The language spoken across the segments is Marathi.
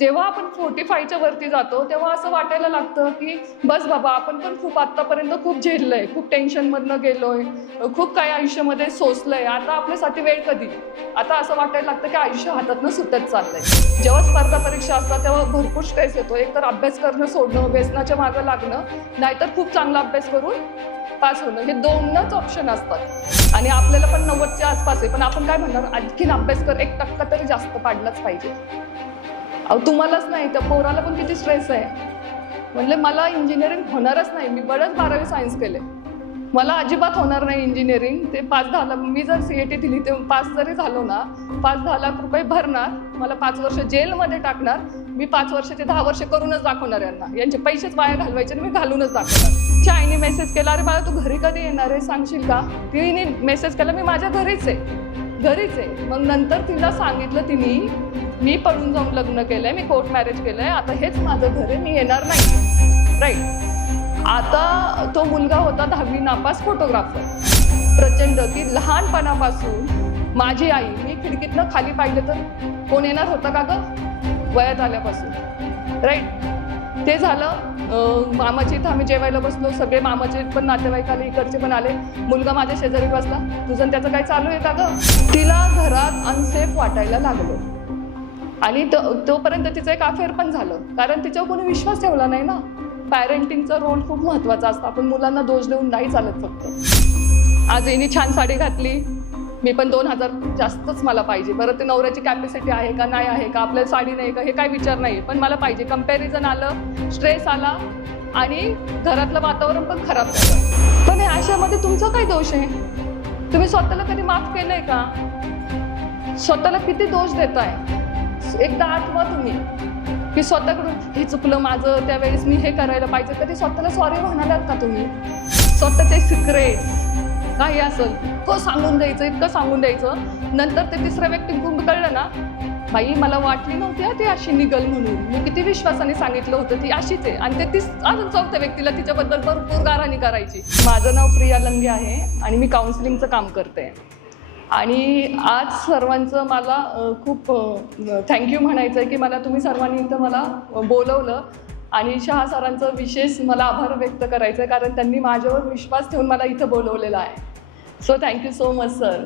जेव्हा आपण 45च्या वरती जातो तेव्हा असं वाटायला लागतं की बस बाबा, आपण पण खूप आत्तापर्यंत खूप झेललंय, खूप टेन्शनमधनं गेलोय, खूप काही आयुष्यामध्ये सोसलंय, आता आपल्यासाठी वेळ कधी. आता असं वाटायला लागतं की आयुष्य हातातनं सुटत चाललंय. जेव्हा स्पर्धा परीक्षा असतात तेव्हा भरपूर स्ट्रेस येतो. एक तर अभ्यास करणं सोडणं, व्यसनाच्या मागं लागणं, नाहीतर खूप चांगला अभ्यास करून पास होणं, हे दोनच ऑप्शन असतात. आणि आपल्याला पण 90च्या आसपास आहे, पण आपण काय म्हणणार, आणखीन अभ्यास कर, 1% तरी जास्त पाडलाच पाहिजे. अहो तुम्हालाच नाही, त्या पोराला पण किती स्ट्रेस आहे. म्हणले मला इंजिनिअरिंग होणारच नाही, मी बरंच 12वी सायन्स केले, मला अजिबात होणार नाही इंजिनिअरिंग. ते 5-10 लाख, मी जर CET दिली ते पास जरी झालो ना, 5-10 लाख रुपये भरणार, मला 5 वर्ष जेलमध्ये टाकणार, मी 5 वर्षाचे 10 वर्ष करूनच दाखवणार यांना. यांचे पैसेच वाया घालवायचे आणि मी घालूनच दाखवणार. आईने मेसेज केला, अरे मला तू घरी कधी येणार आहे सांगशील का. तिने मेसेज केला, मी माझ्या घरीच आहे. मग नंतर तिला सांगितलं तिने, मी पळून जाऊन लग्न केलंय, मी कोर्ट मॅरेज केलंय, आता हेच माझं घर आहे, मी येणार नाही. राईट. आता तो मुलगा होता 10वी नापास फोटोग्राफर. प्रचंड, की लहानपणापासून माझी आई, मी खिडकीतनं खाली पाहिलं तर कोण येणार होतं का गं वयात आल्यापासून. राईट. ते झालं. मामाची इथं आम्ही जेवायला बसलो, सगळे मामाचे पण नातेवाईक आले, इकडचे पण आले. मुलगा माझ्या शेजारी बसला, तुझं त्याचं काय चालू आहे का गं. तिला घरात अनसेफ वाटायला लागलं आणि तोपर्यंत तिचं एक अफेअर पण झालं, कारण तिच्यावर कोणी विश्वास ठेवला नाही ना. पॅरेंटिंगचा रोल खूप महत्त्वाचा असतो. आपण मुलांना दोष देऊन नाही चालत. फक्त आज हिने छान साडी घातली, मी पण 2000 जास्तच मला पाहिजे. बरं, ते नवऱ्याची कॅपॅसिटी आहे का नाही आहे का, आपल्याला साडी नाही का, हे काही विचार नाही, पण मला पाहिजे. कंपॅरिझन आलं, स्ट्रेस आला आणि घरातलं वातावरण पण खराब झालं. पण अशामध्ये तुमचा काय दोष आहे. तुम्ही स्वतःला कधी माफ केलंय का. स्वतःला किती दोष देताय. एकदा आठवा तुम्ही की स्वतःकडून हे चुकलं माझं, त्यावेळेस मी हे करायला पाहिजे. कधी स्वतःला सॉरी म्हणालात का तुम्ही. स्वतःचे सिक्रेट काही असेल तो सांगून द्यायचं, इतकं सांगून द्यायचं. नंतर ते तिसऱ्या व्यक्तीकडून कळलं ना, बाई मला वाटली नव्हती ती अशी निघल म्हणून, मी किती विश्वासाने सांगितलं होतं ती अशीच आहे, आणि ते अजून चौथ्या व्यक्तीला तिच्याबद्दल भरपूर गाराणी करायची. माझं नाव प्रिया लंगे आहे आणि मी काउन्सिलिंगचं काम करते. आणि आज सर्वांचं मला खूप थँक्यू म्हणायचं आहे की मला तुम्ही सर्वांनी इथं मला बोलवलं, आणि शहा सरांचं विशेष मला आभार व्यक्त करायचं आहे, कारण त्यांनी माझ्यावर विश्वास ठेवून मला इथं बोलवलेलं आहे. So thank you so much sir.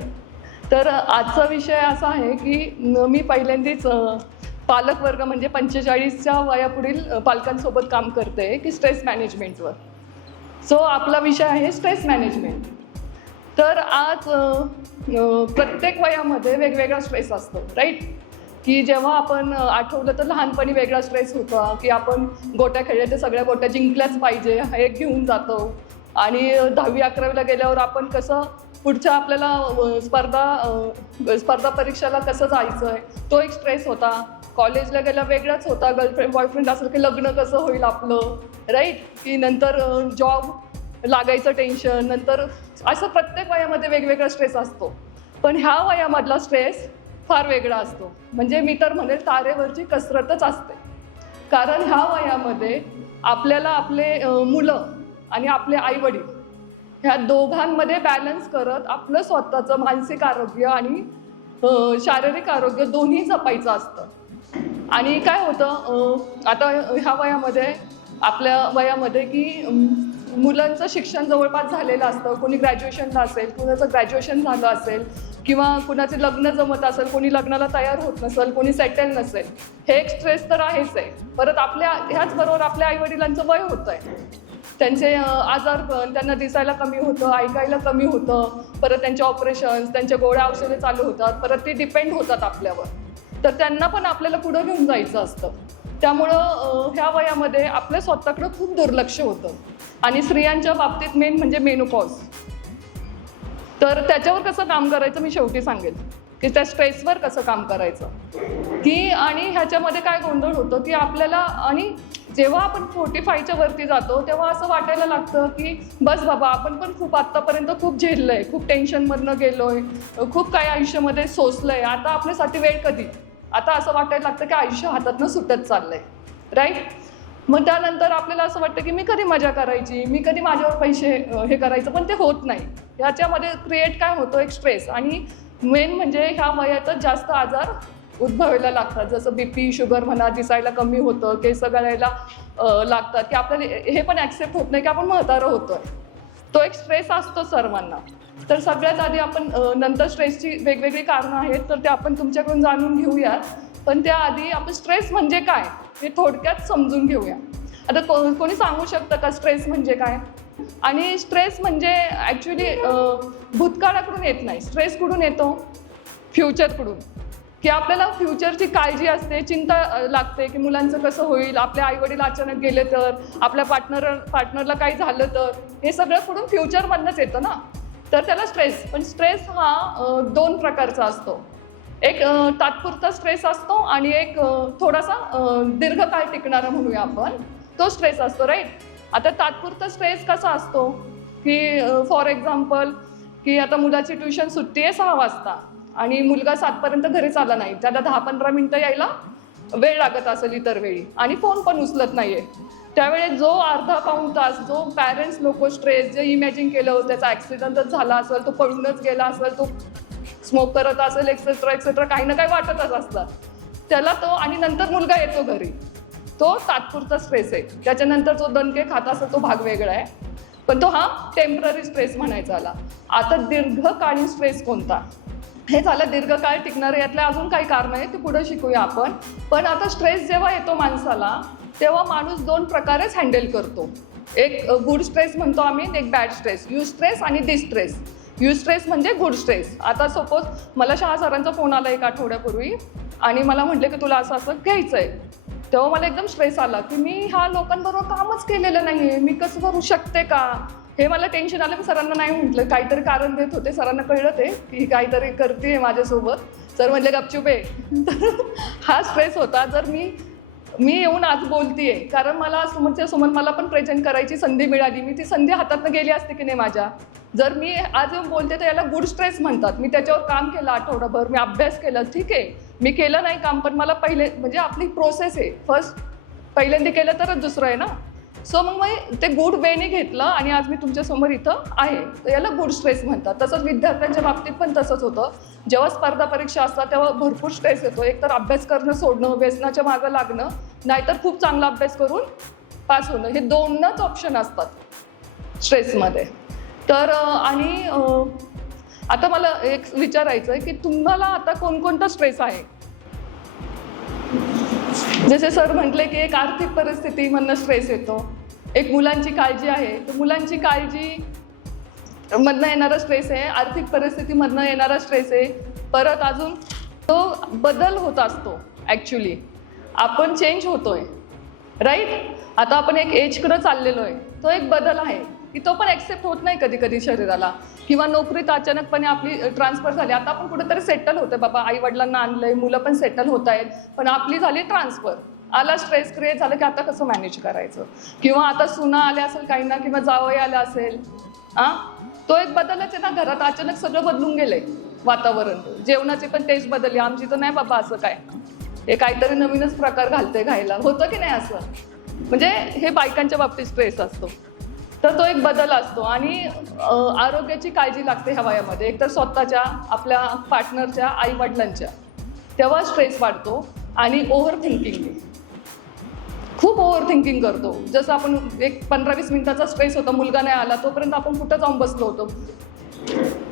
तर आजचा विषय असा आहे की मी पहिल्यांदाच पालकवर्ग म्हणजे 45च्या वयापुढील पालकांसोबत काम करते की स्ट्रेस मॅनेजमेंटवर. सो आपला विषय आहे स्ट्रेस मॅनेजमेंट. तर आज प्रत्येक वयामध्ये वेगवेगळा स्ट्रेस असतो. राईट. की जेव्हा आपण आठवलं तर लहानपणी वेगळा स्ट्रेस होता की आपण गोट्या खेळल्या तर सगळ्या गोट्या जिंकल्याच पाहिजे हे घेऊन जातो. आणि 10वी-11वीला गेल्यावर आपण कसं पुढच्या आपल्याला स्पर्धा परीक्षेला कसं जायचं आहे तो एक स्ट्रेस होता. कॉलेजला गेला वेगळाच होता. गर्लफ्रेंड बॉयफ्रेंड असेल की लग्न कसं होईल आपलं. राईट. की नंतर जॉब लागायचं टेन्शन. नंतर असं प्रत्येक वयामध्ये वेगवेगळा स्ट्रेस असतो. पण ह्या वयामधला स्ट्रेस फार वेगळा असतो. म्हणजे मी तर म्हणेल तारेवरची कसरतच असते. कारण ह्या वयामध्ये आपल्याला आपले मुलं आणि आपले आईवडील ह्या दोघांमध्ये बॅलन्स करत आपलं स्वतःचं मानसिक आरोग्य आणि शारीरिक आरोग्य दोन्ही जपायचं असतं. आणि काय होतं आता ह्या वयामध्ये आपल्या वयामध्ये की मुलांचं शिक्षण जवळपास झालेलं असतं. कोणी ग्रॅज्युएशनला असेल, कुणाचं ग्रॅज्युएशन झालं असेल, किंवा कुणाचे लग्न जमत असेल, कोणी लग्नाला तयार होत नसेल, कोणी सेटल नसेल. हे एक स्ट्रेस तर आहेच आहे. परत ह्याचबरोबर आपल्या आईवडिलांचं वय होतं आहे. त्यांचे आजारपण, त्यांना दिसायला कमी होतं, ऐकायला कमी होतं. परत त्यांचे ऑपरेशन्स, त्यांच्या गोळ्या औषधे चालू होतात. परत ते डिपेंड होतात आपल्यावर. तर त्यांना पण आपल्याला पुढं घेऊन जायचं असतं. त्यामुळं ह्या वयामध्ये आपल्या स्वतःकडं खूप दुर्लक्ष होतं. आणि स्त्रियांच्या बाबतीत मेन म्हणजे मेनोपॉज. तर त्याच्यावर कसं काम करायचं मी शेवटी सांगेल की त्या स्ट्रेसवर कसं काम करायचं की. आणि ह्याच्यामध्ये काय गोंधळ होतं की आपल्याला, आणि जेव्हा आपण 45च्या वरती जातो तेव्हा असं वाटायला लागतं की बस बाबा, आपण पण खूप आत्तापर्यंत खूप झेललंय, खूप टेन्शनमधनं गेलोय, खूप काही आयुष्यामध्ये सोसलंय, आता आपल्यासाठी वेळ कधी. आता असं वाटायला लागतं की आयुष्य हातातनं सुटत चाललंय. राईट. मग त्यानंतर आपल्याला असं वाटतं की मी कधी मजा करायची, मी कधी माझ्यावर पैसे हे करायचं, पण ते होत नाही. ह्याच्यामध्ये क्रिएट काय होतं, एक स्ट्रेस. आणि मेन म्हणजे ह्या वयातच जास्त आजार उद्भवायला लागतात, जसं BP शुगर म्हणा, दिसायला कमी होतं, केस गळायला लागतात, की आपल्याला हे पण ॲक्सेप्ट होत नाही की आपण म्हातारं होतोय. तो एक स्ट्रेस असतो सर्वांना. तर सगळ्यात आधी आपण नंतर स्ट्रेसची वेगवेगळी कारणं आहेत तर ते आपण तुमच्याकडून जाणून घेऊयात. पण त्याआधी आपण स्ट्रेस म्हणजे काय हे थोडक्यात समजून घेऊया. आता कोणी सांगू शकतं का स्ट्रेस म्हणजे काय? आणि स्ट्रेस म्हणजे ॲक्च्युली भूतकाळाकडून येत नाही. स्ट्रेस कुठून येतो? फ्युचरकडून. की आपल्याला फ्युचरची काळजी असते, चिंता लागते की मुलांचं कसं होईल, आपले आईवडील अचानक गेले तर, आपल्या पार्टनरला काही झालं तर, हे सगळं कुठून फ्युचरमधनंच येतं ना. तर त्याला स्ट्रेस. पण स्ट्रेस हा 2 प्रकारचा असतो. एक तात्पुरता स्ट्रेस असतो आणि एक थोडासा दीर्घकाळ टिकणारा म्हणूया आपण, तो स्ट्रेस असतो, राईट. आता तात्पुरता स्ट्रेस कसा असतो की फॉर एक्झाम्पल की आता मुलाची ट्युशन सुट्टी आहे 6 वाजता आणि मुलगा 7 पर्यंत घरीच आला नाही, त्याला 10-15 मिनटं यायला वेळ लागत असेल इतर वेळी आणि फोन पण उचलत नाहीये. त्यावेळेस जो अर्धा पाऊण तास जो पॅरेंट्स लोक स्ट्रेस जे इमॅजिन केलं, त्याचा ॲक्सिडेंटच झाला असेल, तो पळूनच गेला असेल, तो स्मोक करत असेल, एक्सेट्रा एक्सेट्रा, काही ना काही वाटतच असतात त्याला तो. आणि नंतर मुलगा येतो घरी, तो तात्पुरता स्ट्रेस आहे. त्याच्यानंतर जो दणके खात असेल तो भाग वेगळा आहे, पण तो हा टेम्पररी स्ट्रेस म्हणायचा आला. आता दीर्घकालीन स्ट्रेस कोणता? हे झालं दीर्घकाळ टिकणारे. यातल्या अजून काही कारण आहे ते पुढे शिकूया आपण. पण आता स्ट्रेस जेव्हा येतो माणसाला तेव्हा माणूस 2 प्रकारेच हँडल करतो. एक गुड स्ट्रेस म्हणतो आम्ही, एक बॅड स्ट्रेस. यू स्ट्रेस आणि डिस्ट्रेस. यू स्ट्रेस म्हणजे गुड स्ट्रेस. आता सपोज मला शहा सरांचा फोन आला 1 आठवड्यापूर्वी आणि मला म्हटले की तुला असं असं घ्यायचं आहे. तेव्हा मला एकदम स्ट्रेस आला की मी ह्या लोकांबरोबर कामच केलेलं नाही आहे, मी कसं करू शकते का, हे मला टेन्शन आलं. मी सरांना नाही म्हटलं, काहीतरी कारण देत होते. सरांना कळलं ते की काहीतरी करते माझ्यासोबत. सर म्हटले गपचूप आहे. तर हा स्ट्रेस होता. जर मी येऊन आज बोलतीये कारण मला समोरच्या समोर मला पण प्रेझेंट करायची संधी मिळाली, मी ती संधी हातातनं गेली असते की नाही माझ्या. जर मी आज येऊन बोलते तर याला गुड स्ट्रेस म्हणतात. मी त्याच्यावर काम केलं आठवडाभर, मी अभ्यास केला, ठीक आहे. मी केलं नाही काम, पण मला म्हणजे आपली प्रोसेस आहे. फर्स्ट पहिल्यांदा केलं तरच दुसरं आहे ना. सो मग मी ते गुड वेने घेतलं आणि आज मी तुमच्यासमोर इथं आहे. तर याला गुड स्ट्रेस म्हणतात. तसंच विद्यार्थ्यांच्या बाबतीत पण तसंच होतं. जेव्हा स्पर्धा परीक्षा असतात तेव्हा भरपूर स्ट्रेस येतो. एक तर अभ्यास करणं सोडणं, व्यसनाच्या मागं लागणं, नाहीतर खूप चांगला अभ्यास करून पास होणं, हे 2च ऑप्शन असतात स्ट्रेसमध्ये. तर आणि आता मला एक विचारायचं आहे की तुम्हाला आता कोणकोणता स्ट्रेस आहे? जसे सर म्हटले की एक आर्थिक परिस्थितीमधनं स्ट्रेस येतो, एक मुलांची काळजी आहे, तर मुलांची काळजी मधनं येणारा स्ट्रेस आहे, आर्थिक परिस्थितीमधनं येणारा स्ट्रेस आहे. परत अजून तो बदल होत असतो. ॲक्च्युली आपण चेंज होतोय, राईट. आता आपण एक एजकडं चाललेलो आहे, तो एक बदल आहे की तो पण ॲक्सेप्ट होत नाही कधी कधी शरीराला. किंवा नोकरीत अचानकपणे आपली ट्रान्सफर झाली, आता आपण कुठेतरी सेटल होतोय, बाबा आई वडिलांना आणलंय, मुलं पण सेटल होत आहेत, पण आपली झाली ट्रान्सफर. आला स्ट्रेस क्रिएट झालं की आता कसं मॅनेज करायचं. किंवा आता सुना आल्या असेल काही ना, किंवा जावई आल्या असेल, तो एक बदलच आहे ना. घरात अचानक सगळं बदलून गेलंय वातावरण, जेवणाची पण टेस्ट बदलली. आमची तर नाही बाबा असं काय, हे काहीतरी नवीनच प्रकार घालते खायला, होतं की नाही असं. म्हणजे हे बायकांच्या बाबतीत स्ट्रेस असतो. तर तो एक बदल असतो. आणि आरोग्याची काळजी लागते ह्या वयामध्ये, एकतर स्वतःच्या, आपल्या पार्टनरच्या, आई वडिलांच्या. तेव्हा स्ट्रेस वाढतो. आणि ओव्हर थिंकिंग, खूप ओव्हर थिंकिंग करतो. जसं आपण एक 15-20 मिनिटाचा स्ट्रेस होता, मुलगा नाही आला, तोपर्यंत आपण कुठं जाऊन बसलो होतो,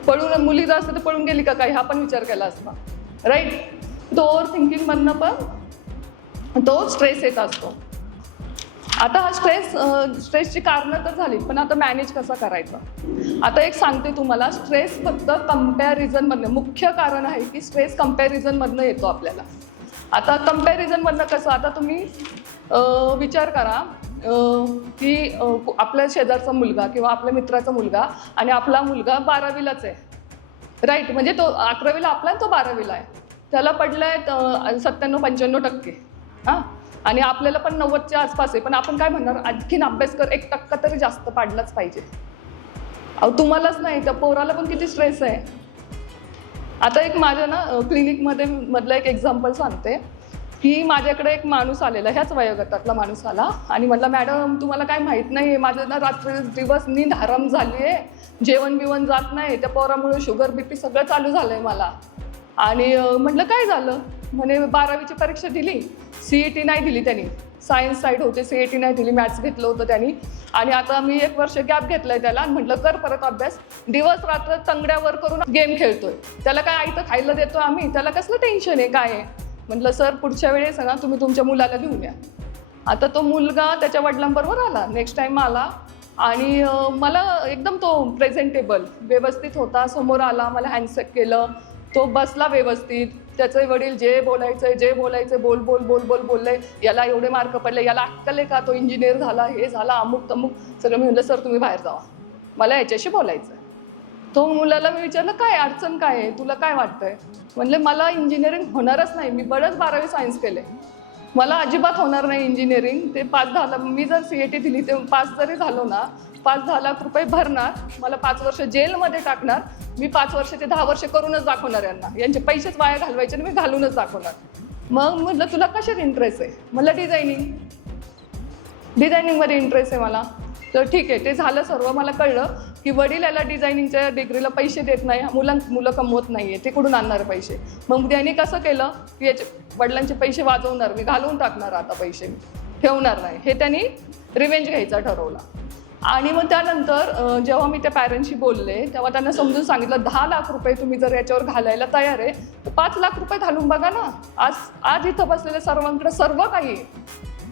पळून, मुली जर असते तर पळून गेली का काही, हा पण विचार केला असता, राईट. तो ओव्हर थिंकिंगमधनं पण तो स्ट्रेस येत असतो. आता हा स्ट्रेसची कारणं तर झाली, पण आता मॅनेज कसा करायचा. आता एक सांगते तुम्हाला, स्ट्रेस फक्त कंपॅरिझनमधनं, मुख्य कारण आहे की स्ट्रेस कंपॅरिझनमधनं येतो आपल्याला. आता कंपॅरिझनमधनं कसं, आता तुम्ही विचार करा की आपल्या शेजारचा मुलगा किंवा आपल्या मित्राचा मुलगा आणि आपला मुलगा 12वीलाच आहे, राईट. म्हणजे तो 11वीला आपला आणि तो 12वीला आहे. त्याला पडलं आहे 97-95%, आणि आपल्याला पण 90च्या आसपास आहे. पण आपण काय म्हणणार, आणखीन अभ्यास कर, 1% तरी जास्त पाडलाच पाहिजे. तुम्हालाच नाही, त्या पोराला पण किती स्ट्रेस आहे. आता एक माझ्या ना क्लिनिकमध्ये मधलं एक एक्झाम्पल सांगते की माझ्याकडे एक माणूस आलेला, ह्याच वयोगटातला माणूस आला आणि म्हटलं, मॅडम तुम्हाला काय माहीत नाही, माझं ना रात्री दिवस नींद हराम झाली आहे, जेवण बिवण जात नाही, त्या पोरामुळे शुगर BP सगळं चालू झालं आहे मला. आणि म्हटलं काय झालं, म्हणे 12वीची परीक्षा दिली, CET नाही दिली त्यांनी, सायन्स साईड होते, CET नाही दिली, मॅथ्स घेतलं होतं त्यांनी, आणि आता मी 1 वर्ष गॅप घेतलाय त्याला. आणि म्हटलं कर परत अभ्यास, दिवस रात्र तंगड्यावर करून गेम खेळतोय, त्याला काय आयतं खायला देतोय आम्ही, त्याला कसलं टेन्शन आहे काय आहे. म्हटलं सर पुढच्या वेळेस ना तुम्ही तुमच्या मुलाला घेऊन या. आता तो मुलगा त्याच्या वडिलांबरोबर आला, नेक्स्ट टाईम आला, आणि मला एकदम तो प्रेझेंटेबल व्यवस्थित होता, समोर आला, मला हँडशेक केलं, तो बसला व्यवस्थित, त्याचे वडील जे बोलायचे बोल बोल बोल बोल बोलले, याला एवढे मार्क पडले, याला अक्कल आहे का, तो इंजिनियर झाला, हे झाला, अमुक तमुक सगळं. मी म्हटलं सर तुम्ही बाहेर जावा, मला याच्याशी बोलायचं आहे. तो मुलाला मी विचारलं काय अडचण काय आहे, तुला काय वाटतंय. म्हणले मला इंजिनिअरिंग होणारच नाही, मी बरंच 12वी सायन्स केले, मला अजिबात होणार नाही इंजिनिअरिंग. ते 5-10 मी जर CET दिली ते पास जरी झालो ना, 5-10 लाख रुपये भरणार, मला 5 वर्ष जेलमध्ये टाकणार, मी 5 वर्ष ते 10 वर्ष करूनच दाखवणार यांना, यांचे पैसेच वाया घालवायचे आणि मी घालूनच दाखवणार. मग म्हटलं तुला कशात इंटरेस्ट आहे, मला डिझायनिंगमध्ये इंटरेस्ट आहे मला. तर ठीक आहे, ते झालं सर्व. मला कळलं की वडील याला डिझायनिंगच्या डिग्रीला पैसे देत नाही, मुलं कमवत नाही आहे, ते कुठून आणणार पैसे. मग त्यांनी कसं केलं की याचे वडिलांचे पैसे वाजवणार, मी घालवून टाकणार, आता पैसे मी ठेवणार नाही, हे त्यांनी रिवेंज घ्यायचा ठरवला. आणि मग त्यानंतर जेव्हा मी त्या पॅरेंट्सशी बोलले तेव्हा त्यांना समजून सांगितलं 10 लाख रुपये तुम्ही जर याच्यावर घालायला तयार आहे तर 5 लाख रुपये घालून बघा ना. आज इथं बसलेल्या सर्वांकडे सर्व काही आहे,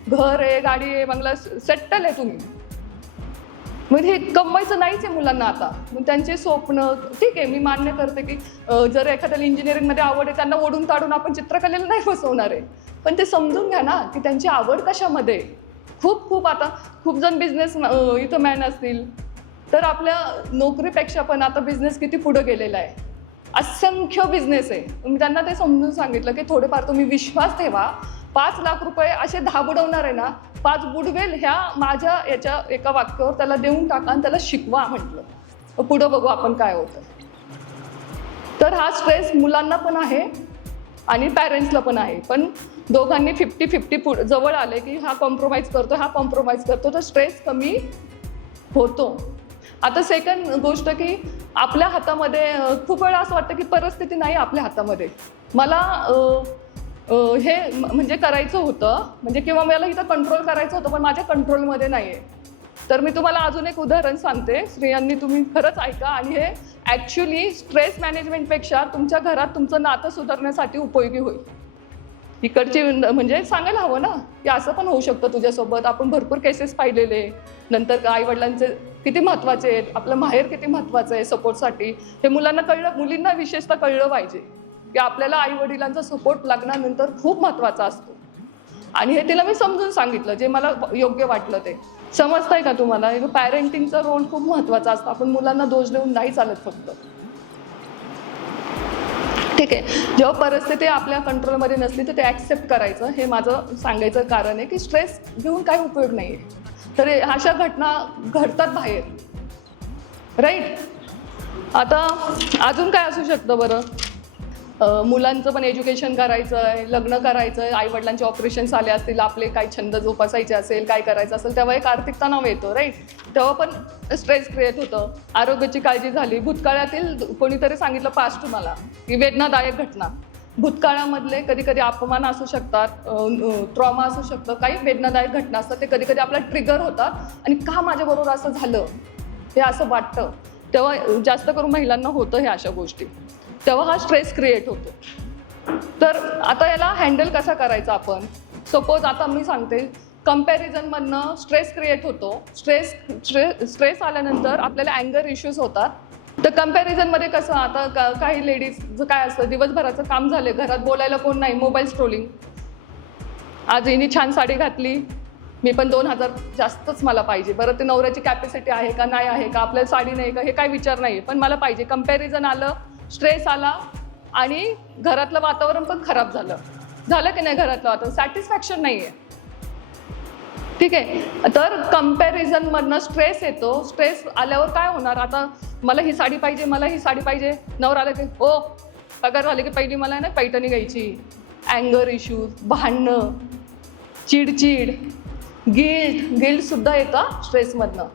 घर आहे, गाडी आहे, बंगला, सेटल आहे तुम्ही. मग हे कमवायचं नाहीच आहे मुलांना आता. मग त्यांचे स्वप्न, ठीक आहे मी मान्य करते की जर एखाद्याला इंजिनिअरिंगमध्ये आवड आहे त्यांना ओढून काढून आपण चित्रकलेला नाही बसवणार आहे, पण ते समजून घ्या ना की त्यांची आवड कशामध्ये. आता खूप जण बिझनेस इथं मॅन असतील, तर आपल्या नोकरीपेक्षा पण आता बिझनेस किती पुढे गेलेला आहे, असंख्य बिझनेस आहे. मी त्यांना ते समजून सांगितलं की थोडेफार तुम्ही विश्वास ठेवा, 5 लाख रुपये असे 10 बुडवणार आहे ना, 5 बुडवेल ह्या माझ्या याच्या एका वाक्यावर त्याला देऊन टाका आणि त्याला शिकवा म्हटलं, पुढं बघू आपण काय होतं. तर हा स्ट्रेस मुलांना पण आहे आणि पॅरेंट्सला पण आहे, पण दोघांनी 50-50 जवळ आले की हा कॉम्प्रोमाइज करतो तर स्ट्रेस कमी होतो. आता सेकंड गोष्ट की आपल्या हातामध्ये, खूप वेळा असं वाटतं की परिस्थिती नाही आपल्या हातामध्ये, मला हे म्हणजे करायचं होतं म्हणजे किंवा मला इथं कंट्रोल करायचं होतं पण माझ्या कंट्रोलमध्ये नाही आहे. तर मी तुम्हाला अजून एक उदाहरण सांगते, स्त्रियांनी तुम्ही खरंच ऐका, आणि हे ॲक्च्युली स्ट्रेस मॅनेजमेंटपेक्षा तुमच्या घरात तुमचं नातं सुधारण्यासाठी उपयोगी होईल. इकडची म्हणजे सांगायला हवं ना की असं पण होऊ शकतं तुझ्यासोबत. आपण भरपूर केसेस पाहिलेले, नंतर आईवडिलांचे किती महत्त्वाचे आहेत, आपलं माहेर किती महत्त्वाचं आहे सपोर्टसाठी, हे मुलांना कळलं, मुलींना विशेषतः कळलं पाहिजे की आपल्याला आईवडिलांचा सपोर्ट लग्नानंतर खूप महत्त्वाचा असतो. आणि हे तिला मी समजून सांगितलं, जे मला योग्य वाटलं ते. समजतंय का तुम्हाला? पॅरेंटिंगचा रोल खूप महत्त्वाचा असतो, आपण मुलांना दोष देऊन नाही चालत फक्त. ठीक आहे, जेव्हा परिस्थिती आपल्या कंट्रोलमध्ये नसली तर ते ॲक्सेप्ट करायचं, हे माझं सांगायचं कारण आहे की स्ट्रेस घेऊन काही उपयोग नाही आहे. तर अशा घटना घडतात बाहेर, राईट. आता अजून काय असू शकतं बरं, मुलांचं पण एज्युकेशन करायचं आहे, लग्न करायचं आहे, आईवडिलांचे ऑपरेशन्स आले असतील, आपले काही छंद जोपासायचे असेल, काय करायचं असेल, तेव्हा एक आर्थिक तणाव येतो, राईट. तेव्हा पण स्ट्रेस क्रिएट होतं. आरोग्याची काळजी झाली, भूतकाळातील कोणीतरी सांगितलं पास्ट मला की वेदनादायक घटना, भूतकाळामधले कधी कधी अपमान असू शकतात, ट्रॉमा असू शकतं, काही वेदनादायक घटना असतात, ते कधी कधी आपला ट्रिगर होतात आणि का माझ्याबरोबर असं झालं हे असं वाटतं. तेव्हा जास्त करून महिलांना होतं हे अशा गोष्टी, तेव्हा हा स्ट्रेस क्रिएट होतो. तर आता याला हँडल कसा करायचा आपण. सपोज आता मी सांगते, कंपॅरिझनमधनं स्ट्रेस क्रिएट होतो. स्ट्रेस आल्यानंतर आपल्याला अँगर इश्यूज होतात. तर कंपॅरिझनमध्ये कसं, आता काही लेडीजचं काय असतं, दिवसभराचं काम झाले, घरात बोलायला कोण नाही, मोबाईल स्क्रोलिंग. आज हिने छान साडी घातली, मी पण 2000 जास्तच मला पाहिजे. बरं, ते नवऱ्याची कॅपॅसिटी आहे का नाही आहे का, आपल्याला साडी नाही का, हे काय विचार नाही, पण मला पाहिजे. कंपॅरिझन आलं, स्ट्रेस आला आणि घरातलं वातावरण पण खराब झालं की नाही, घरातलं वातावरण सॅटिस्फॅक्शन नाही आहे. ठीक आहे, तर कंपॅरिझनमधनं स्ट्रेस येतो. स्ट्रेस आल्यावर काय होणार, आता मला ही साडी पाहिजे, मला ही साडी पाहिजे, नवरा आलं की हो पगार झाले की पहिली मला ना पैठणी घ्यायची. अँगर इश्यूज, भांडणं, चिडचिड, गिल्टसुद्धा येतं स्ट्रेसमधनं.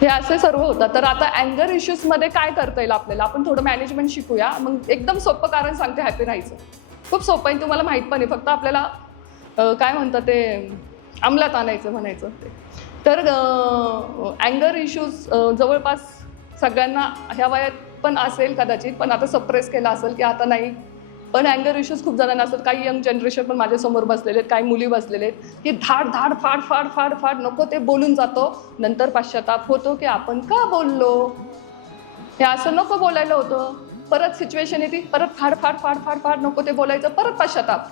हे असे सर्व होतं. तर आता अँगर इश्यूजमध्ये काय करता येईल आपल्याला, आपण थोडं मॅनेजमेंट शिकूया. मग एकदम सोपं कारण सांगते हॅपी राहायचं. खूप सोपं आहे, तुम्हाला माहीत पण आहे, फक्त आपल्याला काय म्हणतात ते अंमलात आणायचं म्हणायचं ते. तर अँगर इश्यूज जवळपास सगळ्यांना ह्या वयात पण असेल कदाचित, पण आता सप्रेस केला असेल की आता नाही. पण अँगर इश्यूज खूप जणांना असतात. काही यंग जनरेशन पण माझ्यासमोर बसलेले आहेत, काही मुली बसलेले आहेत की धाड धाड फाड फाड फाड फाड नको ते बोलून जातो, नंतर पश्चाताप होतो की आपण का बोललो, हे असं नको बोलायला होतं. परत सिच्युएशन येते, परत फाड फाड फाड फाड फाड नको ते बोलायचं, परत पश्चाताप,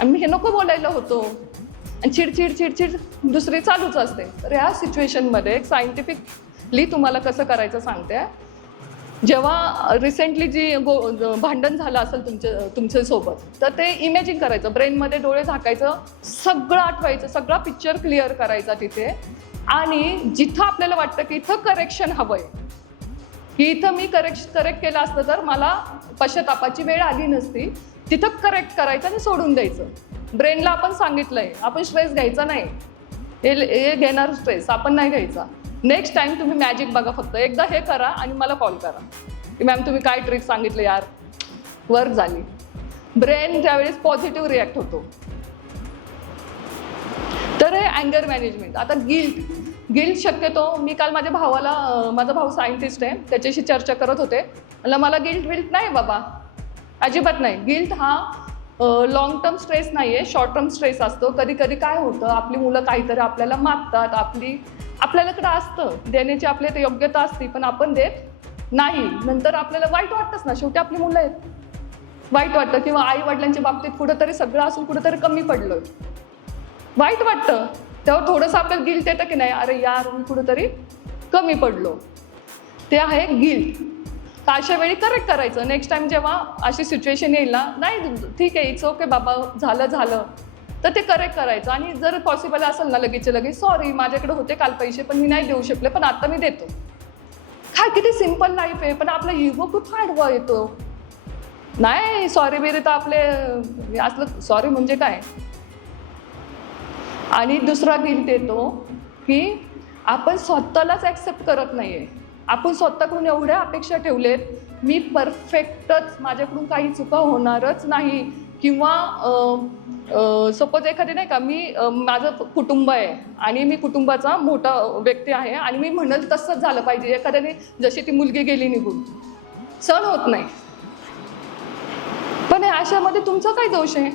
आणि मी हे नको बोलायला होतो, आणि चिडचिड चिडचिड दुसरी चालूच असते. तर ह्या सिच्युएशनमध्ये एक सायंटिफिकली तुम्हाला कसं करायचं सांगते. जेव्हा रिसेंटली जी भांडण झालं असेल तुमच्यासोबत, तर ते इमॅजिन करायचं, ब्रेनमध्ये डोळे झाकायचं, सगळं आठवायचं, सगळा पिक्चर क्लिअर करायचा तिथे. आणि जिथं आपल्याला वाटतं की इथं करेक्शन हवं आहे, की इथं मी करेक्ट केलं असतं तर मला पश्चातापाची वेळ आली नसती, तिथं करेक्ट करायचं आणि सोडून द्यायचं. ब्रेनला आपण सांगितलंय आपण स्ट्रेस घ्यायचा नाही, हे घेणार स्ट्रेस आपण नाही घ्यायचा. नेक्स्ट टाइम तुम्ही मॅजिक बघा, फक्त एकदा हे करा आणि मला कॉल करा की मॅम तुम्ही काय ट्रिक सांगितलं यार, वर्क झाली. ब्रेन त्यावेळेस पॉझिटिव्ह रिॲक्ट होतो. तर हे अँगर मॅनेजमेंट. आता गिल्ट शक्यतो, मी काल माझ्या भावाला, माझा भाऊ सायंटिस्ट आहे, त्याच्याशी चर्चा करत होते. मला गिल्ट नाही बाबा, अजिबात नाही. गिल्ट हा लॉंग टर्म स्ट्रेस नाही आहे, शॉर्ट टर्म स्ट्रेस असतो. कधी कधी काय होतं, आपली मुलं काहीतरी आपल्याला मागतात, आपल्याकडे असतं देण्याची आपल्याला योग्यता असते, पण आपण देत नाही. नंतर आपल्याला वाईट वाटतंच ना, शेवटी आपली मुलं आहेत, वाईट वाटतं. किंवा आई वडिलांच्या बाबतीत कुठंतरी सगळं असून कुठंतरी कमी पडलं, वाईट वाटतं. तेव्हा थोडंसं आपल्याला गिल्ट येतं की नाही, अरे यार मी कुठंतरी कमी पडलो. ते आहे गिल्ट. अशा वेळी करेक्ट करायचं. नेक्स्ट टाइम जेव्हा अशी सिच्युएशन येईल ना, नाही ठीक आहे, इट्स ओके बाबा, झालं तर ते करेक्ट करायचं. आणि जर पॉसिबल असेल ना, लगेच सॉरी माझ्याकडे होते काल पैसे पण मी नाही देऊ शकले, पण आता मी देतो. काय किती सिम्पल लाईफ आहे, पण आपला इगो खूप आडवा येतो. नाही सॉरी बिरी तर आपले असलं, सॉरी म्हणजे काय. आणि दुसरा गिल्ट येतो की आपण स्वतःलाच ॲक्सेप्ट करत नाहीये. आपण स्वतःकडून एवढ्या अपेक्षा ठेवलेत, मी परफेक्टच, माझ्याकडून काही चुका होणारच नाही. किंवा सपोज एखादी नाही का, मी माझं कुटुंब आहे आणि मी कुटुंबाचा मोठा व्यक्ती आहे आणि मी म्हणेल तसंच झालं पाहिजे. एखाद्याने जशी ती मुलगी गेली निघून, सहन होत नाही. पण अशामध्ये तुमचा काय दोष आहे?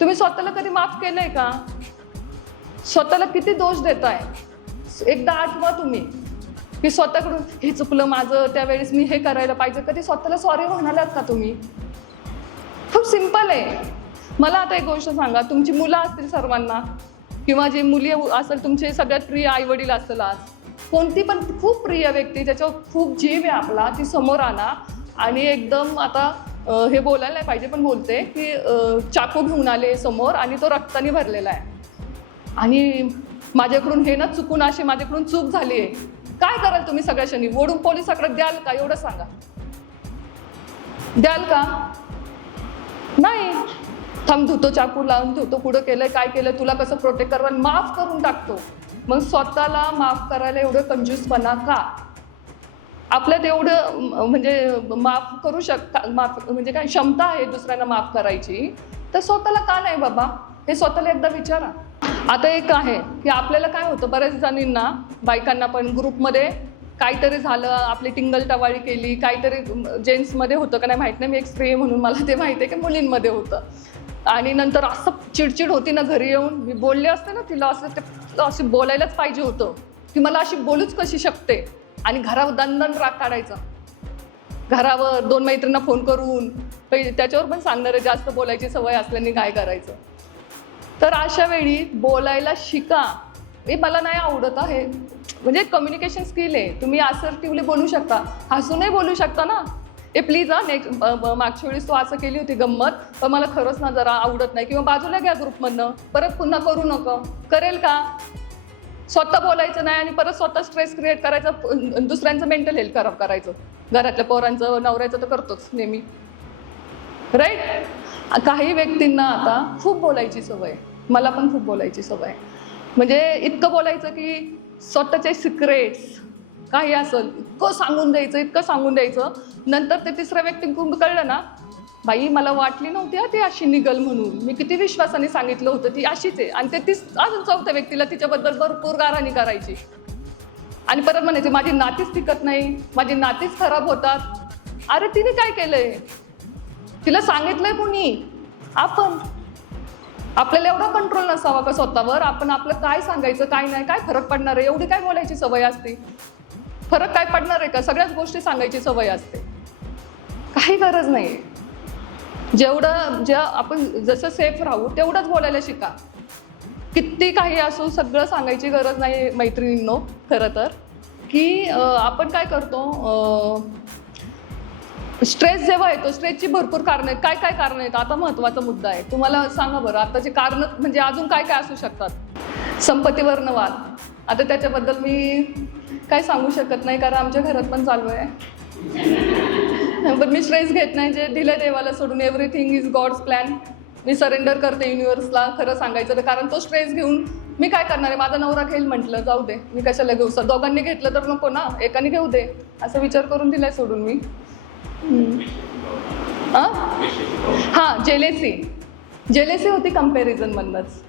तुम्ही स्वतःला कधी माफ केलंय का? स्वतःला किती दोष देताय? एकदा आठवा तुम्ही की स्वतःकडून हे चुकलं माझं, त्यावेळेस मी हे करायला पाहिजे. कधी स्वतःला सॉरी म्हणालात का तुम्ही? खूप सिम्पल आहे. मला आता एक गोष्ट सांगा, तुमची मुलं असतील सर्वांना, किंवा जी मुली असेल, तुमचे सगळ्यात प्रिय आई वडील असतील, आज कोणती पण खूप प्रिय व्यक्ती ज्याच्यावर खूप जीव आहे आपला, ती समोर आणा आणि एकदम, आता हे बोलायला नाही पाहिजे पण बोलते, की चाकू घेऊन आले समोर आणि तो रक्ताने भरलेला आहे आणि माझ्याकडून हे ना चुकून अशी माझ्याकडून चूक झाली आहे, काय कराल तुम्ही? सगळ्या क्षणी ओढून पोलिसाकडे द्याल का? एवढं सांगा, द्याल का? नाही. थांब, धुतो, चाकू लावून धुतो, पुढं केलंय, काय केलंय, तुला कसं प्रोटेक्ट करायला, माफ करून टाकतो. मग स्वतःला माफ करायला एवढं कंजूसपणा का? आपल्यात एवढं म्हणजे माफ करू शकता, माफ म्हणजे काय क्षमता आहे दुसऱ्यांना माफ करायची, तर स्वतःला का नाही बाबा? हे स्वतःला एकदा विचारा. आता एक आहे की आपल्याला काय होतं, बऱ्याच जणींना, बायकांना पण, ग्रुपमध्ये काहीतरी झालं, आपली टिंगल टवाळी केली, काहीतरी जेंट्समध्ये होतं का नाही माहीत नाही, मी एक स्त्री म्हणून मला ते माहिती आहे की मुलींमध्ये होतं. आणि नंतर असं चिडचिड होती ना, घरी येऊन मी बोलले असते ना तिला, असं बोलायलाच पाहिजे होतं की मला अशी बोलूच कशी शकते. आणि घरावर दणदण राग काढायचा, घरावर 2 मैत्रिणींना फोन करून, त्याच्यावर पण सांगणार आहे, जास्त बोलायची सवय असल्याने काय करायचं. तर अशा वेळी बोलायला शिका. हे मला नाही आवडत आहे, म्हणजे कम्युनिकेशन स्किल आहे. तुम्ही असर्टिव्हली बोलू शकता, हसूनही बोलू शकता ना. ए प्लीज मागच्या वेळेस तू असं केली होती गंमत, पण मला खरंच ना जरा आवडत नाही, किंवा बाजूला घ्या ग्रुपमधनं, परत पुन्हा करू नको. करेल का? स्वतः बोलायचं नाही आणि परत स्वतः स्ट्रेस क्रिएट करायचा, दुसऱ्यांचं मेंटल हेल्थ खराब करायचं, घरातल्या पोरांचं, नवऱ्याचं तर करतोच नेहमी, राईट. काही व्यक्तींना आता खूप बोलायची सवय, मला पण खूप बोलायची सवय, म्हणजे इतकं बोलायचं की स्वतःचे सिक्रेट्स, काही असेल इतकं सांगून द्यायचं. नंतर ते तिसऱ्या व्यक्तीकडून कळलं ना, बाई मला वाटली नव्हती ती अशी निघल म्हणून, मी किती विश्वासाने सांगितलं होतं ती अशीच आहे. आणि ते अजून चौथ्या व्यक्तीला तिच्याबद्दल भरपूर गाराणी करायची आणि परत म्हणायची माझी नातीच टिकत नाही, माझी नातीच खराब होतात. अरे तिने काय केलंय? तिला सांगितलंय कोणी? आपण. आपल्याला एवढा कंट्रोल नसावा का स्वतःवर? आपण आपलं काय सांगायचं काय नाही, काय फरक पडणार आहे? एवढी काय बोलायची सवय असते? फरक काय पडणार आहे का? सगळ्याच गोष्टी सांगायची सवय असते, काही गरज नाही. आपण जसं सेफ राहू तेवढंच बोलायला शिका. किती काही असो सगळं सांगायची गरज नाही मैत्रिणींनो. खरं तर की आपण काय करतो, स्ट्रेस जेव्हा येतो, स्ट्रेसची भरपूर कारणं आहेत. काय कारणं आहेत? आता महत्त्वाचा मुद्दा आहे. तुम्हाला सांगा बरं, आताची कारणं म्हणजे अजून काय असू शकतात? संपत्तीवरनं वाद. आता त्याच्याबद्दल मी काय सांगू शकत नाही, कारण आमच्या घरात पण चालू आहे. पण मी स्ट्रेस घेत नाही. जे दिलं देवाला सोडून, एव्हरीथिंग इज गॉड्स प्लॅन. मी सरेंडर करते युनिव्हर्सला. खरं सांगायचं तर, कारण तो स्ट्रेस घेऊन मी काय करणार आहे? माझा नवरा घेईल म्हटलं, जाऊ दे, मी कशाला घेऊ? दोघांनी घेतलं तर नको ना, एकाने घेऊ दे, असा विचार करून दिलाय सोडून मी. हां, जेलेसी होती कंपॅरिझनमधनंच.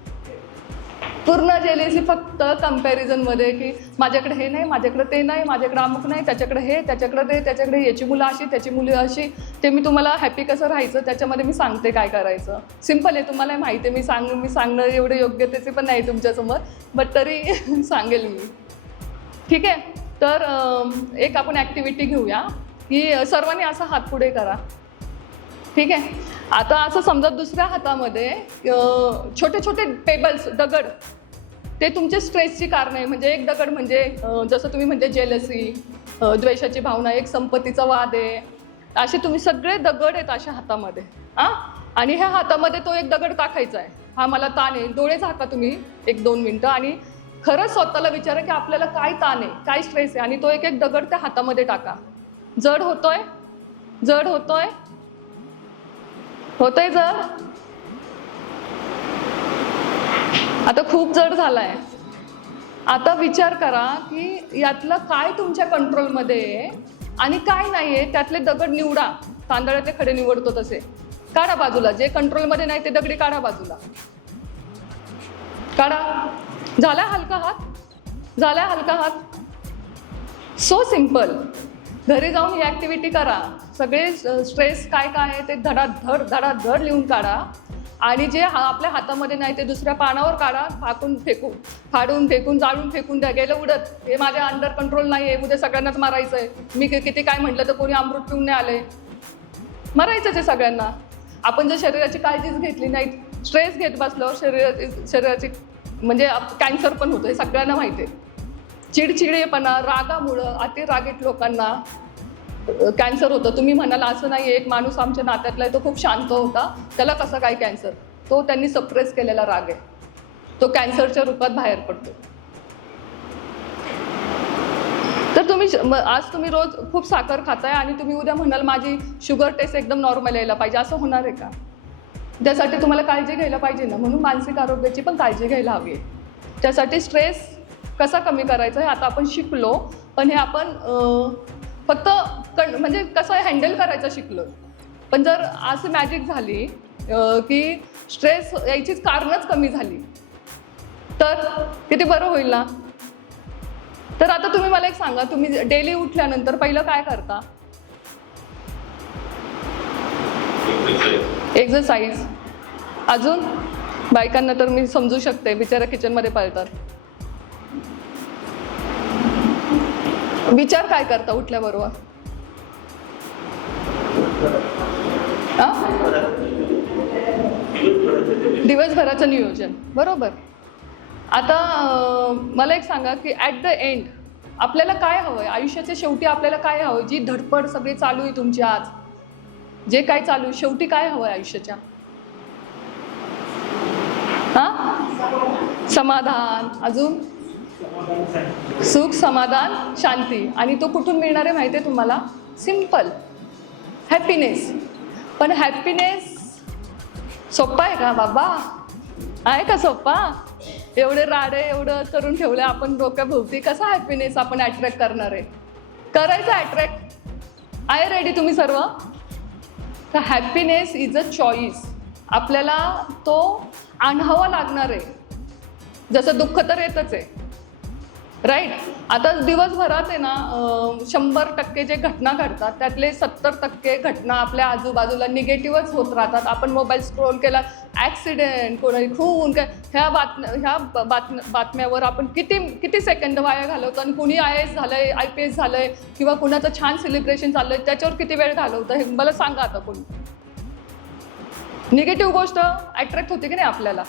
पूर्ण जेलेसी फक्त कंपॅरिझनमध्ये, की माझ्याकडे हे नाही, माझ्याकडे ते नाही, माझ्याकडे अमुक नाही, त्याच्याकडे हे, त्याच्याकडे ते, त्याच्याकडे याची मुलं अशी, त्याची मुलं अशी. ते मी तुम्हाला हॅपी कसं राहायचं त्याच्यामध्ये मी सांगते काय करायचं. सिम्पल आहे, तुम्हाला माहिती आहे. मी सांगणं एवढं योग्यतेचे पण नाही तुमच्यासमोर, बट तरी सांगेल मी. ठीक आहे. तर एक आपण ॲक्टिव्हिटी घेऊया की सर्वांनी असा हात पुढे करा. ठीक आहे. आता असं समजा दुसऱ्या हातामध्ये छोटे छोटे पेबल्स, दगड, ते तुमचे स्ट्रेसची कारण आहे. म्हणजे एक दगड म्हणजे जसं तुम्ही म्हणजे जेलसी, द्वेषाची भावना, एक संपत्तीचा वाद आहे, असे तुम्ही सगळे दगड आहेत अशा हातामध्ये. आणि ह्या हातामध्ये तो एक दगड टाकायचा आहे. हा मला ताण आहे. डोळे झाका तुम्ही 1-2 मिनटं आणि खरंच स्वतःला विचारा की आपल्याला काय ताण आहे, काय स्ट्रेस आहे, आणि तो एक एक दगड त्या हातामध्ये टाका. जड होतोय जड. आता खूप जड झालाय. आता विचार करा की यातलं काय तुमच्या कंट्रोलमध्ये आहे आणि काय नाही आहे. त्यातले दगड निवडा. तांदळातले खडे निवडतो तसे काढा बाजूला. जे कंट्रोलमध्ये नाही ते दगडी काढा बाजूला. काढा. झाला हलका हात. So simple. घरी जाऊन ही ॲक्टिव्हिटी करा. सगळे स्ट्रेस काय आहे ते धडाधड लिहून काढा. आणि जे आपल्या हातामध्ये नाही ते दुसऱ्या पानावर काढा. फाडून फेकून जाळून फेकून द्या. गेलं उडत. हे माझ्या अंडर कंट्रोल नाही आहे. उद्या सगळ्यांनाच मारायचं आहे. मी किती काय म्हटलं तर कोणी अमृत पिऊन नाही आले. मरायचंच आहे सगळ्यांना. आपण जर शरीराची काळजीच घेतली नाही, स्ट्रेस घेत बसल्यावर शरीराची म्हणजे कॅन्सर पण होतं. हे सगळ्यांना माहिती आहे. चिडचिडेपणा, रागामुळं, अतिरागीट लोकांना कॅन्सर होतं. तुम्ही म्हणाल असं नाही, एक माणूस आमच्या नात्यातला आहे, तो खूप शांत होता, त्याला कसं काय कॅन्सर? तो त्यांनी सप्रेस केलेला राग आहे. तो कॅन्सरच्या रूपात बाहेर पडतो. तर आज तुम्ही रोज खूप साखर खाताय आणि तुम्ही उद्या म्हणाल माझी शुगर टेस्ट एकदम नॉर्मल यायला पाहिजे. असं होणार आहे का? त्यासाठी तुम्हाला काळजी घ्यायला पाहिजे ना. म्हणून मानसिक आरोग्याची पण काळजी घ्यायला हवी आहे. त्यासाठी स्ट्रेस कसा कमी करायचा हे आता आपण शिकलो. पण हे आपण फक्त म्हणजे कसं हँडल करायचं शिकलो. पण जर अशी मॅजिक झाली की स्ट्रेस यायचीच कारणच कमी झाली तर किती बरं होईल ना. तर आता तुम्ही मला एक सांगा, तुम्ही डेली उठल्यानंतर पहिलं काय करता? एक्सरसाइज. अजून बायकांना तर मी समजू शकते, बिचारा किचनमध्ये पळतात. विचार काय करता उठल्याबरोबर? दिवसभराचं नियोजन. बरोबर. आता मला एक सांगा की ॲट द एंड आपल्याला काय हवं आहे? आयुष्याच्या शेवटी आपल्याला काय हवं आहे? जी धडपड सगळी चालू आहे तुमची आज, जे काय चालू आहे, शेवटी काय हवं आहे आयुष्याच्या? समाधान. अजून सुख, समाधान, शांती. आणि तो कुठून मिळणार आहे माहिती आहे तुम्हाला? Simple, happiness. पण हॅपीनेस सोपा आहे का बाबा? आहे का सोप्पा? एवढे राडे एवढं करून ठेवलं आपण डोक्याभोवती, कसा हॅपीनेस आपण अट्रॅक्ट करणार आहे? करायचं अट्रॅक्ट? आहे रेडी तुम्ही सर्व? तर हॅपीनेस इज अ चॉईस. आपल्याला तो आणावा लागणार आहे. जसं दुःख तर येतच आहे, राईट? आता दिवसभरात आहे ना 100% जे घटना घडतात त्यातले 70% घटना आपल्या आजूबाजूला निगेटिव्हच होत राहतात. आपण मोबाईल स्क्रोल केला, ॲक्सिडेंट, कोणी खून, काय ह्या बातम्यावर आपण किती सेकंद वाया घालवतो. आणि कुणी IAS झालंय, IPS झालंय, किंवा कुणाचं छान सेलिब्रेशन चाललंय त्याच्यावर किती वेळ घालवतं हे मला सांगा. आता कोणी निगेटिव्ह गोष्ट अट्रॅक्ट होते की नाही आपल्याला?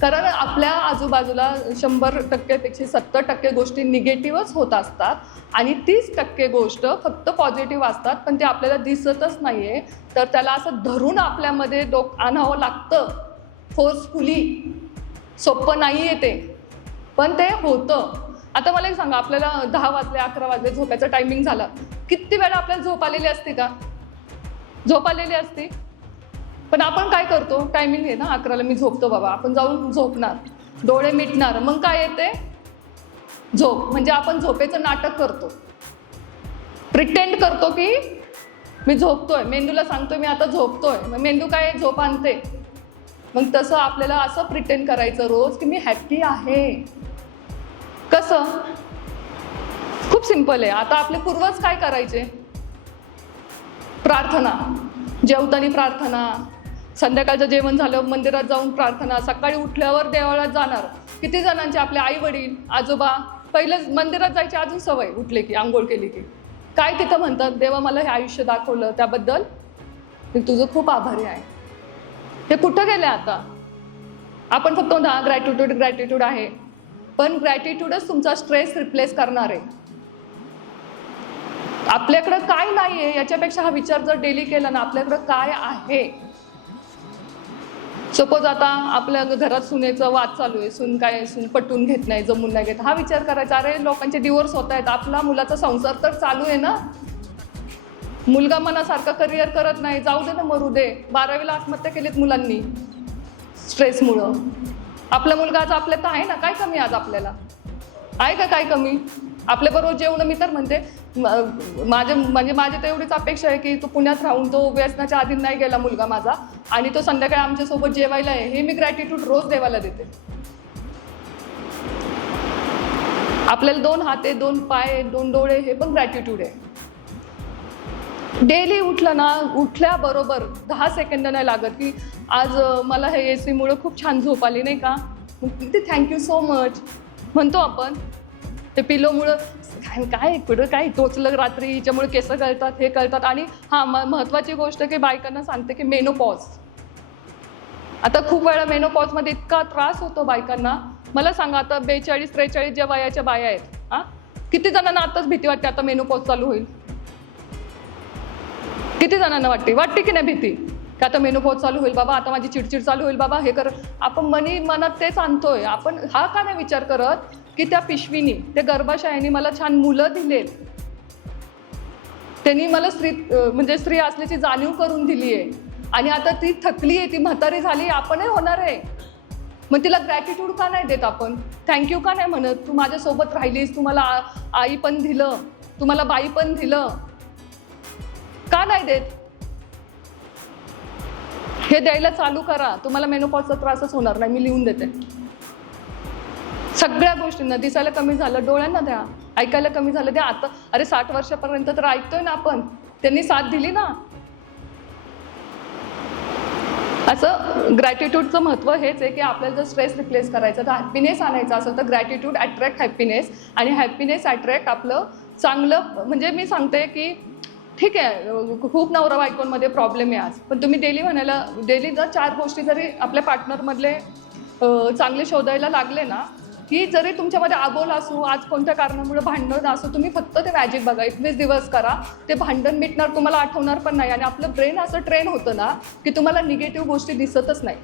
कारण आपल्या आजूबाजूला 100%पेक्षा 70% गोष्टी निगेटिव्हच होत असतात आणि 30% गोष्ट फक्त पॉझिटिव्ह असतात, पण ते आपल्याला दिसतच नाही आहे. तर त्याला असं धरून आपल्यामध्ये आणावं लागतं फोर्सफुली. सोपं नाही आहे ते, पण ते होतं. आता मला एक सांगा, आपल्याला 10 वाजले 11 वाजले झोपायचं टायमिंग झाला, किती वेळा आपल्याला झोप आलेली असते का? झोप आलेली असते. पण आपण काय करतो? टायमिंग आहे ना 11ला मी झोपतो बाबा, आपण जाऊन झोपणार, डोळे मिटणार, मग काय येते? झोप. म्हणजे आपण झोपेचं नाटक करतो, प्रिटेंड करतो की मी झोपतोय. मेंदूला सांगतोय मी आता झोपतोय, मग मेंदू काय झोप आणते. मग तसं आपल्याला असं प्रिटेंड करायचं रोज की मी हॅप्पी आहे. कसं? खूप सिंपल आहे. आता आपले पूर्वज काय करायचे? प्रार्थना, जेवताना प्रार्थना, संध्याकाळचं जेवण झालं मंदिरात जाऊन प्रार्थना, सकाळी उठल्यावर देवाळात जाणार. किती जणांचे आपले आई वडील आजोबा पहिलं मंदिरात जायची अजून सवय, उठले की आंघोळ केली की काय तिथं म्हणतात, देवा मला हे आयुष्य दाखवलं त्याबद्दल मी तुझं खूप आभारी आहे. हे कुठं गेले आता? आपण फक्त ग्रॅटिट्यूड आहे, पण ग्रॅटिट्यूडच तुमचा स्ट्रेस रिप्लेस करणार आहे. आपल्याकडं काय नाही आहे याच्यापेक्षा हा विचार जर डेली केला ना, आपल्याकडं काय आहे. सपोज आता आपल्या घरात सुनेचं वाद चालू आहे, सून पटवून घेत नाही, जमून नाही घेत, हा विचार करायचा, अरे लोकांचे डिवोर्स होत आहेत, आपला मुलाचा संसार तर चालू आहे ना, मुलगा मनासारखं करिअर करत नाही, जाऊ दे ना मरू दे. 12वीला आत्महत्या केलीत मुलांनी स्ट्रेसमुळं. आपला मुलगा आज आपल्यात आहे ना, काय कमी आज आपल्याला आहे का? काय कमी? आपल्याबरोबर जेवणं, मी तर म्हणते माझी तर एवढीच अपेक्षा आहे की तो पुण्यात राहून तो व्यसनाच्या अधीन नाही गेला मुलगा माझा, आणि तो संध्याकाळी आमच्यासोबत जेवायला आहे. हे मी ग्रॅटिट्यूड रोज देवाला देते. आपल्याला 2 हात आहे, 2 पाय आहे, 2 डोळे, हे पण ग्रॅटिट्यूड आहे. डेली उठलं ना, उठल्याबरोबर 10 सेकंद नाही लागत की आज मला हे AC मुळे खूप छान झोप आली नाही का, ते थँक्यू सो मच म्हणतो आपण. ते पिलोमुळं काय कुठं काय टोचलं रात्री, हिच्यामुळे केस गळतात, हे कळतात. आणि हां, महत्त्वाची गोष्ट की बायकांना सांगते की मेनोपॉज. आता खूप वेळा मेनोपॉजमध्ये इतका त्रास होतो बायकांना. मला सांगा, आता 42-43 ज्या वयाच्या बाया आहेत, हां, किती जणांना आताच भीती वाटते आता मेनोपॉज चालू होईल? किती जणांना वाटते की नाही भीती की आता मेनोपॉज चालू होईल बाबा, आता माझी चिडचिड चालू होईल बाबा, हे कर. आपण मनात तेच आणतोय. आपण हा का नाही विचार करत की त्या पिशवीनी, त्या गर्भाशयाने मला छान मुलं दिलेत, त्यांनी मला स्त्री असल्याची जाणीव करून दिली आहे, आणि आता ती थकली आहे, ती म्हातारी झाली, आपणही होणार आहे. मग तिला ग्रॅटिट्यूड का नाही देत आपण? थँक्यू का नाही म्हणत? तू माझ्यासोबत राहिलीस, तू मला आई पण दिलं, तू मला बाई पण दिलं, का नाही देत? हे द्यायला चालू करा, तुम्हाला मेनोपॉजचा त्रासच होणार नाही. मी लिहून देते. सगळ्या गोष्टींना. दिसायला कमी झालं, डोळ्यांना द्या. ऐकायला कमी झालं, द्या. आता अरे 60 वर्षापर्यंत तर ऐकतोय ना आपण, त्यांनी साथ दिली ना. असं ग्रॅटिट्यूडचं महत्त्व हेच आहे की आपल्याला जर स्ट्रेस रिप्लेस करायचा, तर हॅपीनेस आणायचा असेल तर ग्रॅटिट्यूड अट्रॅक्ट हॅपीनेस, आणि हॅपीनेस अट्रॅक्ट आपलं चांगलं. म्हणजे मी सांगते की ठीक आहे, खूप नवरा बायकोंमध्ये प्रॉब्लेम आहे आज, पण तुम्ही डेली जर 4 गोष्टी जरी आपल्या पार्टनरमधले चांगले शोधायला लागले ना, की जरी तुमच्यामध्ये आबोल असू, आज कोणत्या कारणामुळे भांडण असू, तुम्ही फक्त ते मॅजिक बघा, 21 दिवस करा, ते भांडण मिटणार, तुम्हाला आठवणार पण नाही. आणि आपलं ब्रेन असं ट्रेन होतं ना की तुम्हाला निगेटिव्ह गोष्टी दिसतच नाही.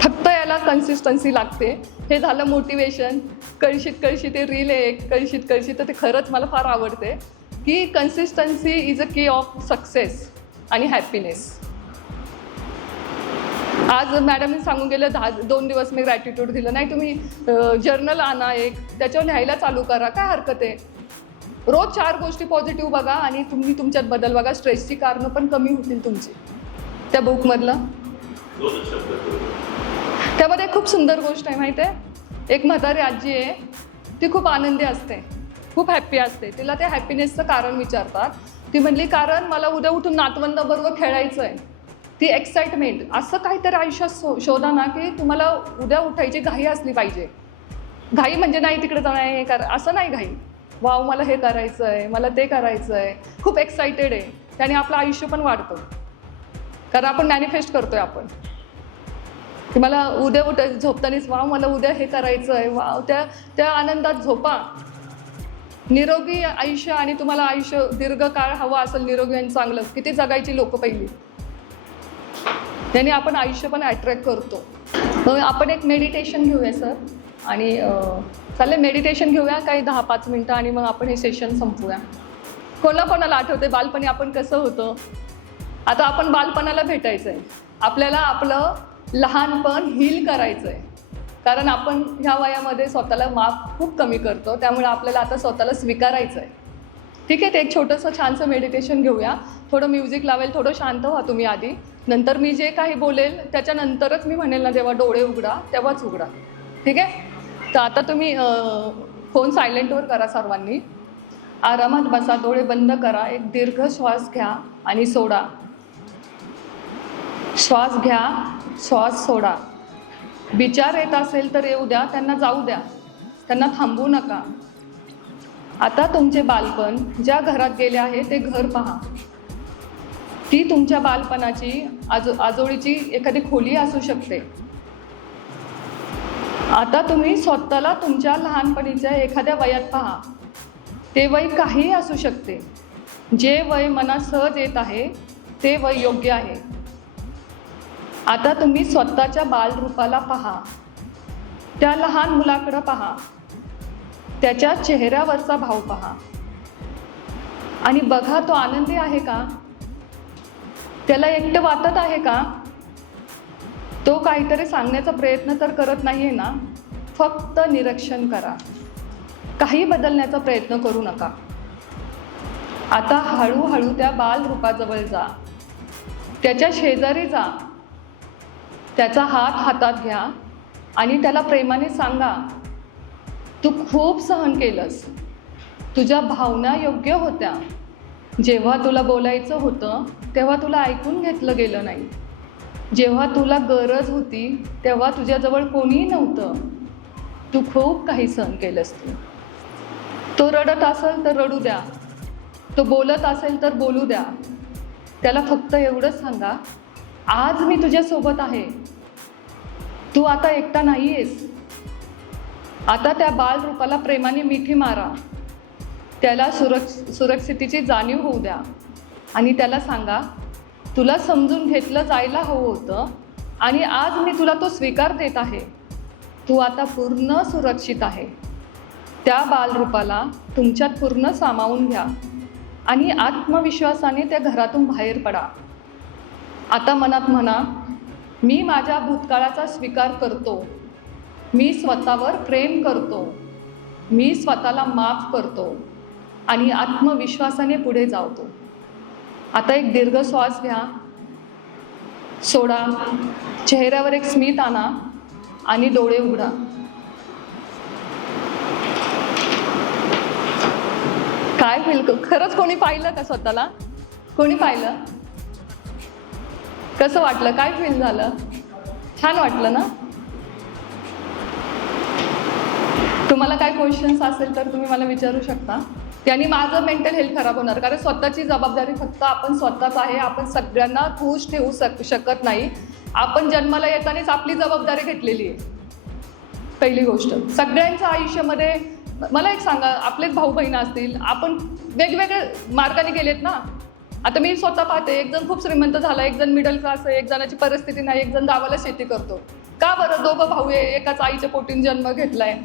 फक्त याला कन्सिस्टन्सी लागते. हे झालं मोटिवेशन. कळशीत ते रील आहे एक, कळशीत तर ते खरंच मला फार आवडते की कन्सिस्टन्सी इज अ की ऑफ सक्सेस आणि हॅपीनेस. आज मॅडमने सांगून गेलं 2 दिवस मी ग्रॅटिट्यूड दिलं नाही, तुम्ही जर्नल आणा एक, त्याच्यावर लिहायला चालू करा, काय हरकत आहे. रोज 4 गोष्टी पॉझिटिव्ह बघा आणि तुम्ही तुमच्यात बदल बघा. स्ट्रेसची कारणं पण कमी होतील तुमची. त्या बुकमधलं त्यामध्ये खूप सुंदर गोष्ट आहे माहिती आहे. एक म्हातारी आजी आहे, ती खूप आनंदी असते, खूप हॅप्पी असते. तिला त्या हॅपीनेसचं कारण विचारतात. ती म्हणली कारण मला उद्या उठून नातवंडाबरोबर खेळायचं आहे. ती एक्साइटमेंट, असं काहीतरी आयुष्यात शोधा ना की तुम्हाला उद्या उठायची घाई असली पाहिजे. घाई म्हणजे नाही तिकडे जाणं हे करा असं नाही. घाई, वाव मला हे करायचं आहे, मला ते करायचं आहे, खूप एक्सायटेड आहे. त्याने आपलं आयुष्य पण वाढतं, कारण आपण मॅनिफेस्ट करतोय आपण की मला उद्या झोपतानीच वाव मला उद्या हे करायचं आहे. वाव, त्या आनंदात झोपा. निरोगी आयुष्य आणि तुम्हाला आयुष्य दीर्घकाळ हवं असेल, निरोगी आणि चांगलं, किती जगायची लोक पहिली, त्याने आपण आयुष्य पण अट्रॅक्ट करतो. मग आपण एक मेडिटेशन घेऊया सर, आणि चालेल मेडिटेशन घेऊया काही 10-5 मिनटं आणि मग आपण हे सेशन संपवूया. कोणाला आठवते बालपणी आपण कसं होतं. आता आपण बालपणाला भेटायचं आहे. आपल्याला आपलं लहानपण हील करायचं आहे, कारण आपण ह्या वयामध्ये स्वतःला माफ खूप कमी करतो. त्यामुळे आपल्याला आता स्वतःला स्वीकारायचं आहे. ठीक आहे, ते एक छोटंसं छानसं मेडिटेशन घेऊया. थोडं म्युझिक लावेल, थोडं शांत व्हा तुम्ही आधी. नंतर मी जे काही बोलेल त्याच्यानंतरच मी म्हणेल ना, जेव्हा डोळे उघडा तेव्हाच उघडा. ठीक आहे. तर आता तुम्ही फोन सायलेंटवर करा सर्वांनी. आरामात बसा, डोळे बंद करा. एक दीर्घ श्वास घ्या आणि सोडा. श्वास घ्या, श्वास सोडा. विचार येत असेल तर येऊ द्या, त्यांना जाऊ द्या, त्यांना थांबवू नका. आता तुमचे बालपण ज्या घरात गेले आहे ते घर पहा. ती तुमच्या बालपणाची आजोळीची एखादी खोली असू शकते. आता तुम्ही स्वतःला तुमच्या लहानपणीच्या एखाद्या वयात पहा. ते वय काहीही असू शकते. जे वय मनात सहज येत आहे ते वय योग्य आहे. आता तुम्ही स्वतःच्या बालरूपाला पहा. त्या लहान मुलाकडं पहा. त्याच्या चेहऱ्यावरचा भाव पहा आणि बघा तो आनंदी आहे का, त्याला एकटं वाटत आहे का, तो काहीतरी सांगण्याचा प्रयत्न तर करत नाही आहे ना. फक्त निरीक्षण करा, काही बदलण्याचा प्रयत्न करू नका. आता हळूहळू त्या बालरूपाजवळ जा, त्याच्या शेजारी जा, त्याचा हात हातात घ्या आणि त्याला प्रेमाने सांगा, तू खूप सहन केलंस, तुझ्या भावना योग्य होत्या. जेव्हा तुला बोलायचं होतं तेव्हा तुला ऐकून घेतलं गेलं नाही. जेव्हा तुला गरज होती तेव्हा तुझ्याजवळ कोणीही नव्हतं. तू खूप काही सहन केलंस. तो रडत असेल तर रडू द्या, तो बोलत असेल तर बोलू द्या. त्याला फक्त एवढंच सांगा, आज मी तुझ्यासोबत आहे, तू आता एकटा नाही आहेस. आता त्या बालरूपाला प्रेमाने मिठी मारा. त्याला सुरक्षिततेची जाणीव होऊ द्या आणि त्याला सांगा, तुला समजून घेतलं जायला हवं होतं आणि आज मी तुला तो स्वीकार देत आहे. तू आता पूर्ण सुरक्षित आहे. त्या बालरूपाला तुमच्यात पूर्ण सामावून घ्या आणि आत्मविश्वासाने त्या घरातून बाहेर पडा. आता मनात म्हणा, मी माझ्या भूतकाळाचा स्वीकार करतो, मी स्वतःवर प्रेम करतो, मी स्वतःला माफ करतो आणि आत्मविश्वासाने पुढे जातो. आता एक दीर्घ श्वास घ्या, सोडा. चेहऱ्यावर एक स्मित आणा आणि डोळे उघडा. काय फील, खरंच कोणी पाहिलं का स्वतःला? कोणी पाहिलं? कसं वाटलं? काय फील झालं? छान वाटलं ना? तुम्हाला काय क्वेश्चन्स असेल तर तुम्ही मला विचारू शकता. त्याने माझं मेंटल हेल्थ खराब होणार, कारण स्वतःची जबाबदारी फक्त आपण स्वतःच आहे. आपण सगळ्यांना खुश ठेवू शकत नाही. आपण जन्माला येतानाच आपली जबाबदारी घेतलेली आहे. पहिली गोष्ट, सगळ्यांच्या आयुष्यामध्ये मला एक सांगा, आपलेच भाऊ बहिणी असतील, आपण वेगवेगळ्या मार्गाने गेलेत ना. आता मी स्वतः पाहते, एक जण खूप श्रीमंत झाला, एक जण मिडल क्लास आहे, एक जणाची परिस्थिती नाही, एक जण गावाला शेती करतो. का बरं? दोघं भाऊ आहे, एकाच आईच्या पोटीने जन्म घेतलाय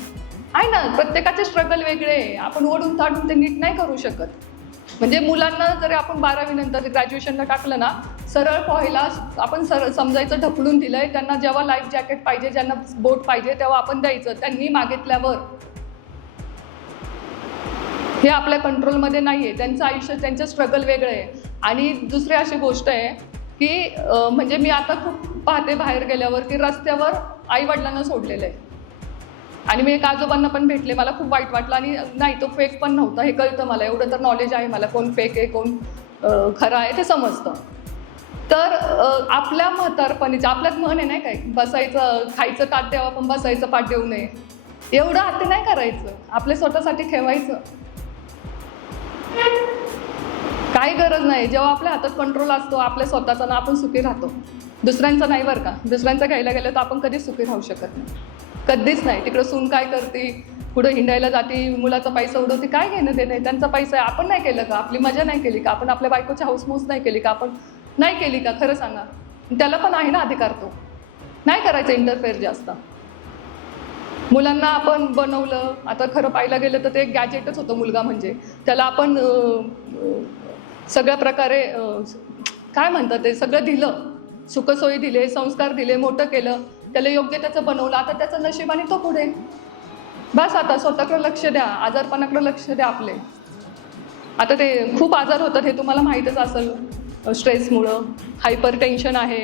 आहे ना. प्रत्येकाचे स्ट्रगल वेगळे आहे. आपण ओढून ताडून ते नीट नाही करू शकत. म्हणजे मुलांना जरी आपण 12वी नंतर ग्रॅज्युएशनला टाकलं ना, सरळ पोहायला आपण सरळ समजायचं ढकलून दिलंय. त्यांना जेव्हा लाईफ जॅकेट पाहिजे, ज्यांना बोट पाहिजे तेव्हा आपण द्यायचं. त्यांनी मागितल्यावर हे आपल्या कंट्रोलमध्ये नाही आहे. त्यांचं आयुष्य, त्यांचं स्ट्रगल वेगळं आहे. आणि दुसरी अशी गोष्ट आहे की म्हणजे मी आता खूप पाहते बाहेर गेल्यावर की रस्त्यावर आईवडिलांना सोडलेलं आहे. आणि मी एक आजोबांना पण भेटले, मला खूप वाईट वाटलं. आणि नाही, तो फेक पण नव्हता हे कळतं मला, एवढं तर नॉलेज आहे मला, कोण फेक आहे कोण खरं आहे ते समजतं. तर आपल्या म्हातारपणीचं आपल्यात म्हण आहे नाही काय, बसायचं खायचं ताट द्यावं पण बसायचं पाठ देऊ नये. एवढं हाती नाही करायचं, आपल्या स्वतःसाठी ठेवायचं. काही गरज नाही. जेव्हा आपल्या हातात कंट्रोल असतो आपल्या स्वतःचा ना, आपण सुखी राहतो. दुसऱ्यांचा नाही बरं का. दुसऱ्यांचं घ्यायला गेलं तर आपण कधीच सुखी राहू शकत नाही, कधीच नाही. तिकडं सून काय करते, पुढं हिंडायला जाते, मुलाचा पैसा उडवते, काय घेणं ते नाही, त्यांचा पैसा आहे. आपण नाही केलं का, आपली मजा नाही केली का, आपण आपल्या बायकोची हाऊसमौस नाही केली का, आपण नाही केली का, खरं सांगा. त्याला पण आहे ना अधिकार, तो नाही करायचं इंटरफेअर जास्त. मुलांना आपण बनवलं, आता खरं पाहायला गेलं तर ते एक गॅजेटच होतं मुलगा म्हणजे. त्याला आपण सगळ्या प्रकारे काय म्हणतात ते सगळं दिलं, सुखसोयी दिले, संस्कार दिले, मोठं केलं, त्याला योग्य त्याचं बनवलं. आता त्याचं नशिबाने तो पुढे. बस आता स्वतःकडे लक्ष द्या, आजारपणाकडे लक्ष द्या आपले. आता ते खूप आजार होतात हे तुम्हाला माहीतच असेल, स्ट्रेसमुळं. हायपर टेन्शन आहे,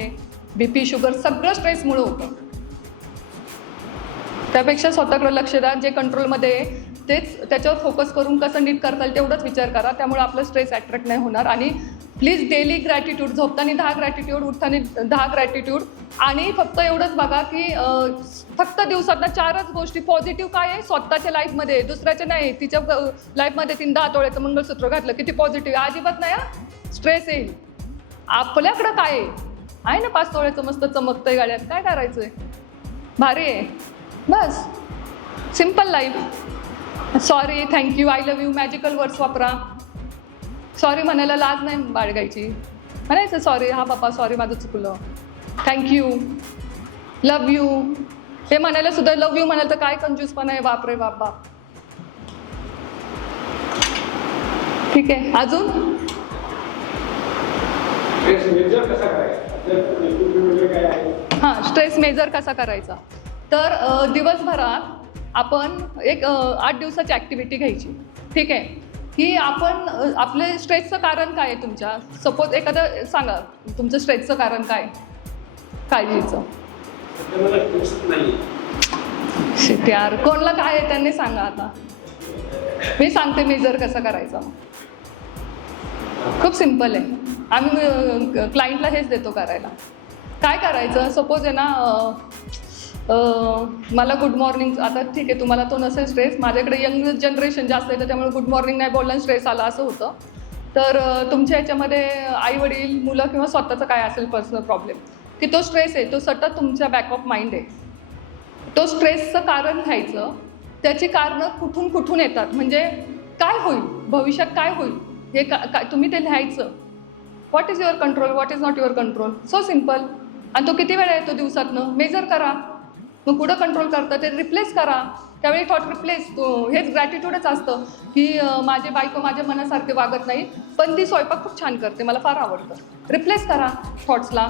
BP, शुगर, सगळं स्ट्रेसमुळं होतं. त्यापेक्षा स्वतःकडे लक्ष द्या. जे कंट्रोलमध्ये आहे तेच त्याच्यावर फोकस करून कसं नीट करता येईल तेवढंच विचार करा. त्यामुळे आपलं स्ट्रेस अट्रॅक्ट नाही होणार. आणि प्लीज डेली ग्रॅटिट्यूड, झोपताना 10 ग्रॅटिट्यूड, उठताना 10 ग्रॅटिट्यूड. आणि फक्त एवढंच बघा की फक्त दिवसातनं 4च गोष्टी पॉझिटिव्ह काय आहे स्वतःच्या लाईफमध्ये, दुसऱ्याच्या नाही. तिच्या लाईफमध्ये 10 तोळ्याचं मंगळसूत्र घातलं, किती पॉझिटिव्ह. अजिबात नाही हा, स्ट्रेस येईल. आपल्याकडं काय आहे ना, 5 तोळ्याचं मस्त चमकतंय गाड्यात, काय करायचं आहे, भारी आहे. बस simple life. Sorry, thank you, I love you, magical words वापरा. सॉरी म्हणायला लाज नाही बाळगायची, म्हणायचं सॉरी, हा बाबा सॉरी माझं चुकलं, थँक्यू, लव यू. हे म्हणायला सुद्धा लव यू म्हणाल तर काय कंजूसपणा आहे, बापरे बाप बाप. ठीक आहे, अजून हां, स्ट्रेस मेजर कसा करायचा. तर दिवसभरात आपण एक 8 दिवसाची ॲक्टिव्हिटी घ्यायची. ठीक आहे, की आपण आपले स्ट्रेसचं कारण काय आहे तुमच्या. सपोज एखादं सांगा तुमचं स्ट्रेसचं कारण काय, काळजीचं. शिट यार, कोणला काय आहे त्यांनी सांगा. आता मी सांगते मेजर कसं करायचं. खूप सिम्पल आहे. आम्ही क्लायंटला हेच देतो करायला. काय करायचं, सपोज आहे ना मला गुड मॉर्निंग, आता ठीक आहे तुम्हाला तो नसेल स्ट्रेस, माझ्याकडे यंग जनरेशन जास्त आहे त्याच्यामुळे गुड मॉर्निंग नाही बोलणं स्ट्रेस आला असं होतं. तर तुमच्या ह्याच्यामध्ये आईवडील, मुलं किंवा स्वतःचं काय असेल पर्सनल प्रॉब्लेम, की तो स्ट्रेस आहे तो सतत तुमच्या बॅक ऑफ माइंड आहे. तो स्ट्रेसचं कारण घ्यायचं, त्याची कारणं कुठून कुठून येतात, म्हणजे काय होईल भविष्यात, काय होईल हे तुम्ही ते लिहायचं. What is your control, what is not your control, so simple. आणि तो किती वेळा येतो दिवसातनं, मेजर करा. मग कुठं कंट्रोल करतं ते रिप्लेस करा. त्यावेळी थॉट रिप्लेस, हेच ग्रॅटिट्यूडच असतं की माझे बायको माझ्या मनासारखे वागत नाही पण ती स्वयंपाक खूप छान करते, मला फार आवडतं. रिप्लेस करा थॉट्सला,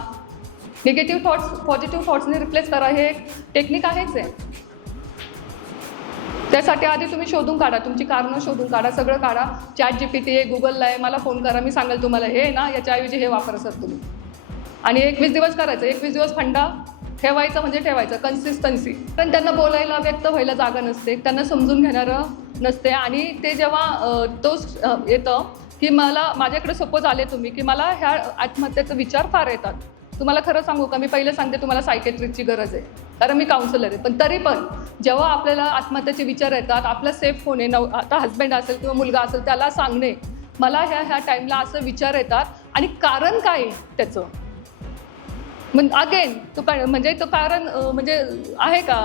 निगेटिव्ह थॉट्स पॉझिटिव्ह थॉट्सने रिप्लेस करा. हे एक टेक्निक आहेच आहे. त्यासाठी आधी तुम्ही शोधून काढा, तुमची कारणं शोधून काढा, सगळं काढा. ChatGPT आहे, गुगलला आहे, मला फोन करा, मी सांगेल तुम्हाला हे ना याच्याऐवजी हे वापरा सर तुम्ही. आणि 21 दिवस करायचं, 21 दिवस फंडा ठेवायचं म्हणजे ठेवायचं, कन्सिस्टन्सी. पण त्यांना बोलायला, व्यक्त व्हायला जागा नसते, त्यांना समजून घेणारं नसते. आणि ते जेव्हा तो येतं की मला माझ्याकडे सपोज आले तुम्ही की मला ह्या आत्महत्येचे विचार फार येतात. तुम्हाला खरं सांगू का, मी पहिलं सांगते तुम्हाला सायकेट्रिस्टची गरज आहे, कारण मी काउन्सिलर आहे. पण तरी पण जेव्हा आपल्याला आत्महत्येचे विचार येतात, आपला सेफ होणे, आता हस्बंड असेल किंवा मुलगा असेल त्याला सांगणे, मला ह्या टाईमला असं विचार येतात आणि कारण काय आहे त्याचं. मग अगेन तो म्हणजे तो कारण म्हणजे आहे का,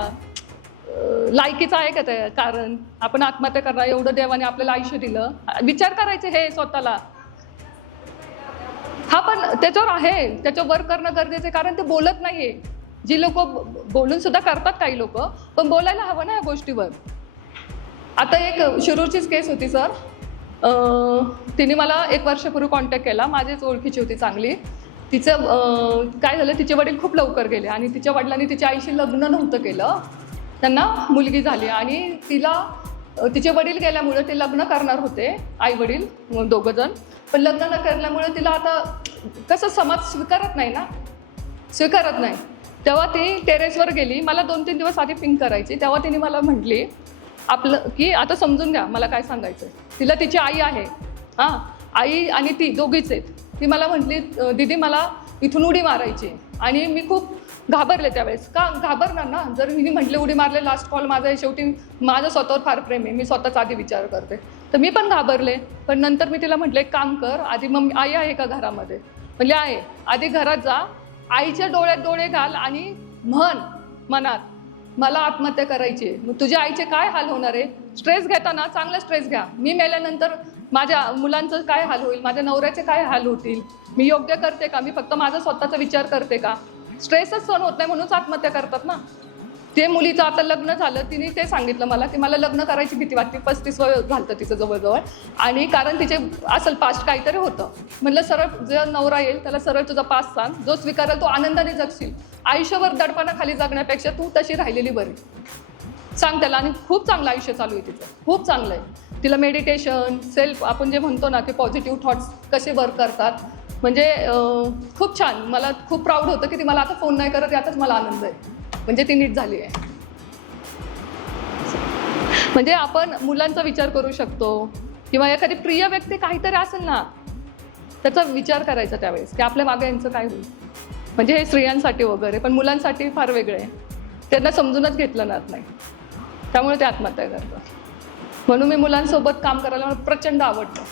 लायकीचं आहे का ते कारण, आपण आत्महत्या करणार, एवढं देवाने आपल्याला आयुष्य दिलं, विचार करायचे हे स्वतःला. हा पण त्याच्यावर आहे, त्याच्यावर वर्क करणं गरजेचं आहे, कारण ते बोलत नाहीये. जी लोक बोलून सुद्धा करतात काही लोक, पण बोलायला हवं ना या गोष्टीवर. आता एक शिरूरचीच केस होती सर, तिने मला 1 वर्षापूर्वी कॉन्टॅक्ट केला, माझीच ओळखीची होती चांगली. तिचं काय झालं, तिचे वडील खूप लवकर गेले आणि तिच्या वडिलांनी तिच्या आईशी लग्न नव्हतं केलं. त्यांना मुलगी झाली आणि तिचे वडील गेल्यामुळे ते लग्न करणार होते, आई वडील दोघं जण. पण लग्न न करल्यामुळे तिला आता कसं समाज स्वीकारत नाही. तेव्हा ती टेरेसवर गेली. मला 2-3 दिवस आधी पिंक करायची. तेव्हा तिने मला म्हटली की आता समजून घ्या मला काय सांगायचं. तिला तिची आई आहे, हां, आई आणि ती दोघीच आहेत. ती मला म्हटली, दीदी मला इथून उडी मारायची. आणि मी खूप घाबरले त्यावेळेस. का घाबरणार ना, जर हिने म्हटले उडी मारले, लास्ट कॉल माझा आहे, शेवटी माझं स्वतःवर फार प्रेम आहे, मी स्वतःच आधी विचार करते. तर मी पण घाबरले. पण नंतर मी तिला म्हटले, एक काम कर, आधी मग आई आहे का घरामध्ये? म्हणजे आहे. आधी घरात जा, आईच्या डोळ्यात डोळे घाल आणि म्हण मनात, मला आत्महत्या करायची आहे. मग तुझ्या आईचे काय हाल होणार आहे? स्ट्रेस घेताना चांगला स्ट्रेस घ्या. मी मेल्यानंतर माझ्या मुलांचं काय हाल होईल, माझ्या नवऱ्याचे काय हाल होतील, मी योग्य करते का, मी फक्त माझा स्वतःचा विचार करते का? स्ट्रेसच सहन होत नाही म्हणूनच आत्महत्या करतात ना. ते मुलीचं आता लग्न झालं, तिने ते सांगितलं मला की मला लग्न करायची भीती वाटते. 35 वय झालं तिचं जवळजवळ. आणि कारण तिचे असेल पास्ट काहीतरी होतं. म्हटलं सरळ जो नवरा येईल त्याला सरळ तुझा पास्ट सांग, जो स्वीकारेल तो आनंदाने जगशील. आयुष्यभर दडपणाखाली जगण्यापेक्षा तू तशी राहिलेली बरी, सांग त्याला. आणि खूप चांगलं आयुष्य चालू आहे तिचं, खूप चांगलं आहे. तिला मेडिटेशन, सेल्फ, आपण जे म्हणतो ना की पॉझिटिव्ह थॉट्स कसे वर्क करतात, म्हणजे खूप छान. मला खूप प्राऊड होतं की ती मला आता फोन नाही करत, यातच मला आनंद आहे. म्हणजे ती नीट झाली आहे. म्हणजे आपण मुलांचा विचार करू शकतो किंवा एखादी प्रिय व्यक्ती काहीतरी असेल ना, त्याचा विचार करायचा त्यावेळेस की आपल्या मागे यांचं काय होईल. म्हणजे हे स्त्रियांसाठी वगैरे, पण मुलांसाठी फार वेगळे आहे. त्यांना समजूनच घेतलं जात नाही, त्यामुळे ते आत्महत्या करतात. म्हणून मी मुलांसोबत काम करायला मला प्रचंड आवडतं.